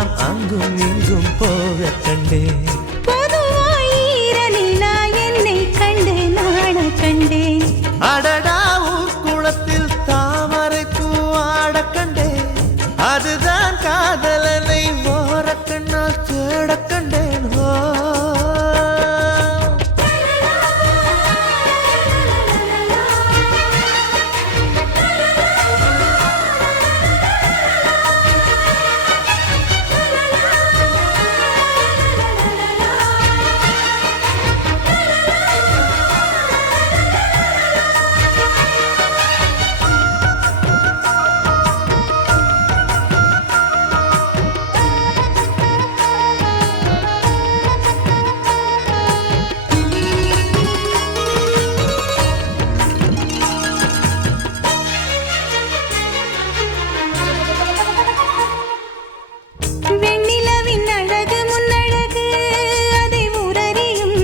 எல்லாம் அங்கும் இங்கும் போக கண்டேன். பொதுவாயிரனிலா என்னை கண்டு நாட கண்டேன். அடடா ஊர் குளத்தில் தாமரை பூவாட கண்டேன். அதுதான் காதலனை ஓர கண்ணால் தேட கண்டேன். வெண்ணிலவின் அழகு முன்னழகு அதை உரறியும்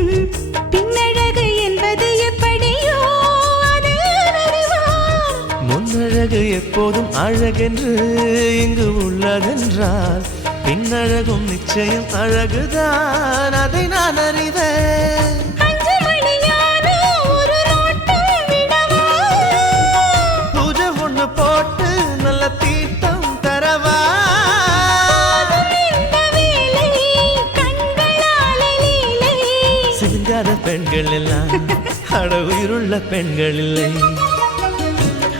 பின்னழகு என்பது எப்படியோ அது அறிவார். முன்னழகு எப்போதும் அழகென்று இங்கு உள்ளதென்றால் பின்னழகும் நிச்சயம் அழகுதான், அதை நான் அறிவேன். 5 மணியான ஒரு நோட்டம் விடவா? பூஜை ஒண்ணு போட்டு நல்ல தீட்டம் தரவா? இந்த வேலை கண்களாலே லீலை. சிங்கார பெண்கள் எல்லாம் அட உயிருள்ள பெண்கள் இல்லை.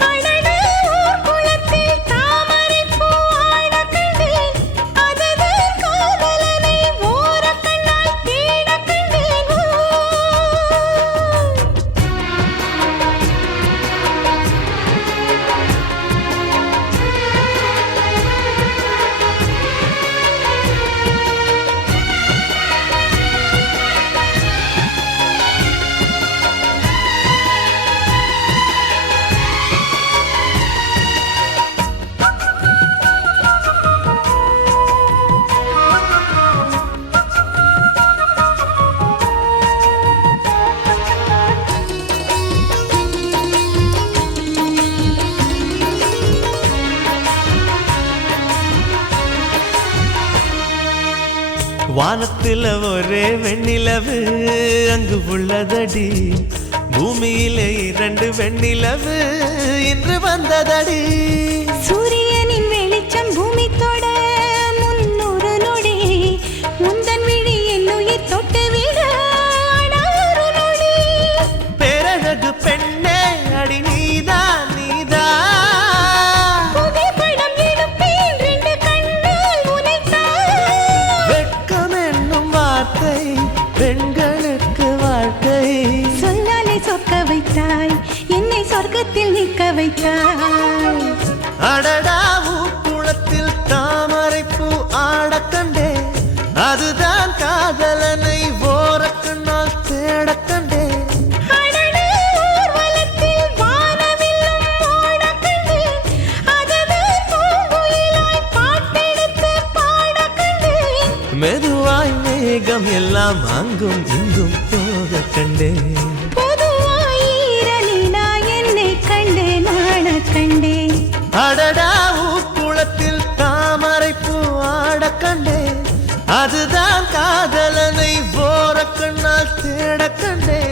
அடடா ஊர் குளத்தில் தாமரைப் பூ ஆடக் கண்டேன். அதுதான் காதலனை ஓரக் கண்ணால் தேடக் கண்டேன். வானத்தில் ஒரே வெண்ணிலவு அங்கு உள்ளதடி. பூமியிலே 2 வெண்ணிலவு இன்று வந்ததடி. சூரியனின் வெளிச்சம் பூமி தொட 300 நொடி. உந்தன் விழி என் உயிர் தொட்டுவிட ஒரு நொடி. பேரழகு பெண்ணே அடி நீதான் நீதான். புகைப்படம் எடுப்பேன் 2 கண்ணால் உனைத்தான். வெட்கம் என்னும் வார்த்தை பெண்களுக்கு வாழ்க்கை. சொல்லாலே சொக்க வைத்தாய், என்னை சொர்க்கத்தில் நிற்க வைத்தாய். அடடா ஊக்குளத்தில் தாமரை பூ ஆட கண்டேன். அதுதான் காதலனை ஓர கண்ணால் தேட கண்டேன். அடடா ஊர்வலத்தில் வானவில்லும் ஓடக் கண்டேன். அதுதான் பூங்குயிலாய் பாட்டெடுத்து பாடக் கண்டேன். மெதுவாய் மேகம் எல்லாம் அங்கும் இங்கும் போக கண்டேன். பொதுவாயிரனிலா என்னை கண்டு நாட கண்டேன். அடடா ஊக்குளத்தில் தாமரை பூ ஆட கண்டேன். அதுதான் காதலனை ஓர கண்ணால் தேட கண்டேன்.